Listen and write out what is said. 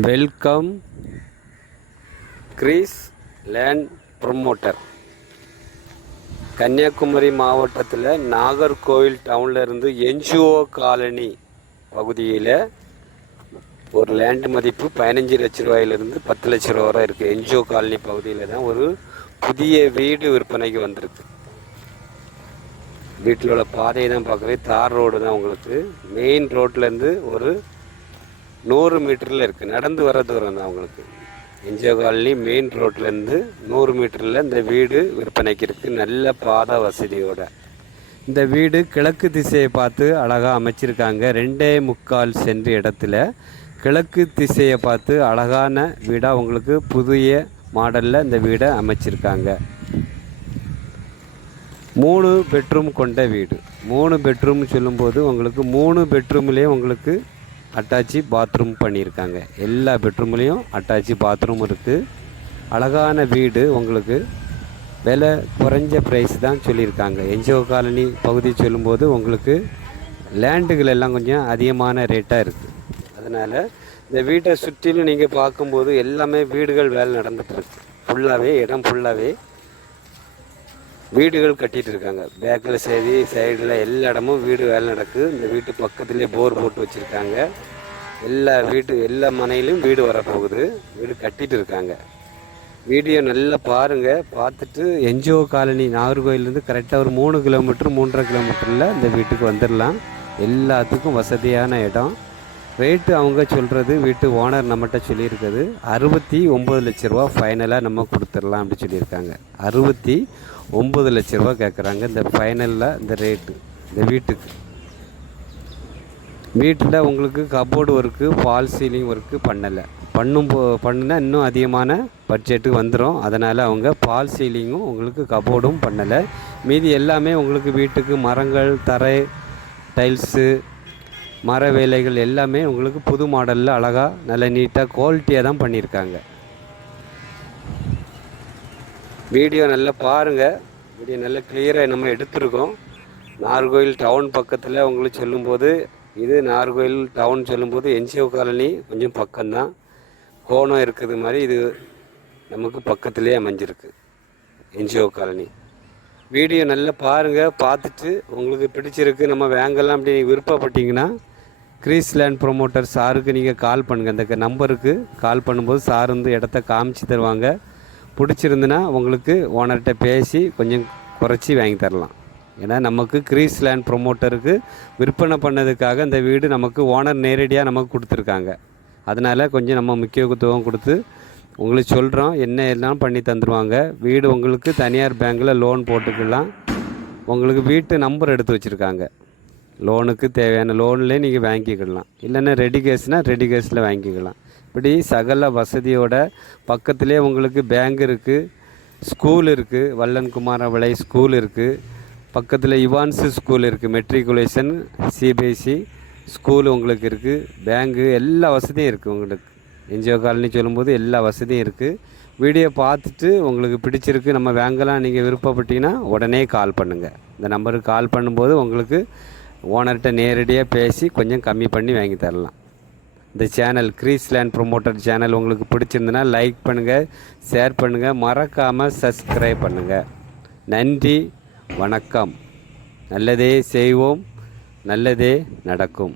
Welcome Greece land promoter. Kanyakumari மாவட்டத்தில் நாகர்கோவில் டவுனில் இருந்து என்ஜிஓ காலனி பகுதியில் ஒரு லேண்டு மதிப்பு 15 லட்ச ரூபாயிலிருந்து 10 லட்ச ரூபா வரை இருக்குது. என்ஜிஓ காலனி பகுதியில் தான் ஒரு புதிய வீடு விற்பனைக்கு வந்திருக்கு. வீட்டில் உள்ள பாதையை தான் பார்க்குறேன். தார் ரோடு தான். உங்களுக்கு மெயின் ரோட்லேருந்து ஒரு 100 மீட்டரில் இருக்குது. நடந்து வர தூரம் தான் உங்களுக்கு. என்ஜிஓ காலனி மெயின் ரோட்லேருந்து 100 மீட்டரில் இந்த வீடு விற்பனைக்கு இருக்குது. நல்ல பாதை வசதியோட இந்த வீடு கிழக்கு திசையை பார்த்து அழகாக அமைச்சிருக்காங்க. 2.25 சென்ட் இடத்துல கிழக்கு திசையை பார்த்து அழகான வீடாக உங்களுக்கு புதிய மாடலில் இந்த வீடை அமைச்சிருக்காங்க. 3 பெட்ரூம் கொண்ட வீடு. 3 பெட்ரூம் சொல்லும்போது உங்களுக்கு 3 பெட்ரூம்லேயும் உங்களுக்கு அட்டாச்சி பாத்ரூம் பண்ணியிருக்காங்க. எல்லா பெட்ரூம்லேயும் அட்டாச்சி பாத்ரூம் இருக்குது. அழகான வீடு. உங்களுக்கு விலை குறைஞ்ச ப்ரைஸ் தான் சொல்லியிருக்காங்க. என்ஜிஓ காலனி பகுதி சொல்லும்போது உங்களுக்கு லேண்டுகள் எல்லாம் கொஞ்சம் அதிகமான ரேட்டாக இருக்குது. அதனால் இந்த வீட்டை சுற்றிலும் நீங்கள் பார்க்கும்போது எல்லாமே வீடுகள் வேலை நடந்துகிட்ருக்கு. ஃபுல்லாகவே இடம் ஃபுல்லாகவே வீடுகள் கட்டிகிட்டு இருக்காங்க. பேக்கில் சரி சைடில் எல்லா இடமும் வீடு வேலை நடக்குது. இந்த வீட்டு பக்கத்துலேயே போர் போட்டு வச்சுருக்காங்க. எல்லா மனையிலும் வீடு வரப்போகுது. வீடு கட்டிகிட்டு இருக்காங்க. வீடியோ நல்லா பாருங்கள். பார்த்துட்டு என்ஜிஓ காலனி நாகர்கோவிலேருந்து கரெக்டாக ஒரு 3 கிலோமீட்டர் 3.5 கிலோமீட்டரில் இந்த வீட்டுக்கு வந்துடலாம். எல்லாத்துக்கும் வசதியான இடம். ரேட்டு அவங்க சொல்கிறது, வீட்டு ஓனர் நம்மகிட்ட சொல்லியிருக்குது 69 லட்ச ரூபா ஃபைனலாக நம்ம கொடுத்துடலாம் அப்படி சொல்லியிருக்காங்க. 69 லட்ச ரூபா கேட்குறாங்க இந்த ஃபைனலில் இந்த ரேட்டு. இந்த வீட்டில் உங்களுக்கு cupboard work fall ceiling work பண்ணுனா இன்னும் அதிகமான பட்ஜெட்டுக்கு வந்துடும். அதனால் அவங்க ஃபால் சீலிங்கும் உங்களுக்கு கபோர்டும் பண்ணலை. மீதி எல்லாமே உங்களுக்கு வீட்டுக்கு மரங்கள், தரை, டைல்ஸு, மர வேலைகள் எல்லாமே உங்களுக்கு புது மாடலில் அழகாக நல்ல நீட்டாக குவாலிட்டியாக தான் பண்ணியிருக்காங்க. வீடியோ நல்லா பாருங்கள். வீடியோ நல்லா கிளியராக நம்ம எடுத்துருக்கோம். நாகர்கோவில் டவுன் பக்கத்தில் உங்களுக்கு சொல்லும்போது, இது நாகர்கோவில் டவுன் சொல்லும்போது என்ஜிஓ காலனி கொஞ்சம் பக்கம்தான். கோணம் இருக்கிறது மாதிரி இது நமக்கு பக்கத்துலேயே அமைஞ்சிருக்கு என்ஜிஓ காலனி. வீடியோ நல்லா பாருங்கள். பார்த்துட்டு உங்களுக்கு பிடிச்சிருக்கு, நம்ம வாங்கலாம் அப்படி விருப்பப்பட்டீங்கன்னா கிரீஸ் லேண்ட் ப்ரொமோட்டர் சாருக்கு நீங்கள் கால் பண்ணுங்கள். அந்த நம்பருக்கு கால் பண்ணும்போது சார் வந்து இடத்த காமிச்சு தருவாங்க. பிடிச்சிருந்துன்னா உங்களுக்கு ஓனர்கிட்ட பேசி கொஞ்சம் குறைச்சி வாங்கி தரலாம். ஏன்னா நமக்கு கிரீஸ் லேண்ட் ப்ரொமோட்டருக்கு விற்பனை பண்ணதுக்காக இந்த வீடு நமக்கு ஓனர் நேரடியாக நமக்கு கொடுத்துருக்காங்க. அதனால் கொஞ்சம் நம்ம முக்கியத்துவம் கொடுத்து உங்களுக்கு சொல்கிறோம். என்ன எல்லாம் பண்ணி தந்துடுவாங்க. வீடு உங்களுக்கு தனியார் பேங்கில் லோன் போட்டுக்கலாம். உங்களுக்கு வீட்டு நம்பர் எடுத்து வச்சுருக்காங்க. லோனுக்கு தேவையான லோன்லேயே நீங்கள் வாங்கிக்கலாம். இல்லைன்னா ரெடி கேஸில் வாங்கிக்கலாம். இப்படி சகல வசதியோட பக்கத்துலேயே உங்களுக்கு பேங்க் இருக்குது, ஸ்கூல் இருக்குது, வல்லன் குமார விளை ஸ்கூல் இருக்குது, பக்கத்தில் இவான்ஸு ஸ்கூல் இருக்குது, மெட்ரிகுலேஷன் சிபிஎஸ்சி ஸ்கூல் உங்களுக்கு இருக்குது, பேங்கு, எல்லா வசதியும் இருக்குது. உங்களுக்கு என்ஜிஓ காலனி சொல்லும்போது எல்லா வசதியும் இருக்குது. வீடியோ பார்த்துட்டு உங்களுக்கு பிடிச்சிருக்கு, நம்ம வாங்கலாம் நீங்கள் விருப்பப்பட்டீங்கன்னா உடனே கால் பண்ணுங்கள். இந்த நம்பருக்கு கால் பண்ணும்போது உங்களுக்கு ஓனர்கிட்ட நேரடியாக பேசி கொஞ்சம் கம்மி பண்ணி வாங்கி தரலாம். இந்த channel Greece land promoter channel உங்களுக்கு பிடிச்சிருந்துன்னா லைக் பண்ணுங்கள், ஷேர் பண்ணுங்கள், மறக்காமல் சப்ஸ்கிரைப் பண்ணுங்கள். நன்றி, வணக்கம். நல்லதே செய்வோம், நல்லதே நடக்கும்.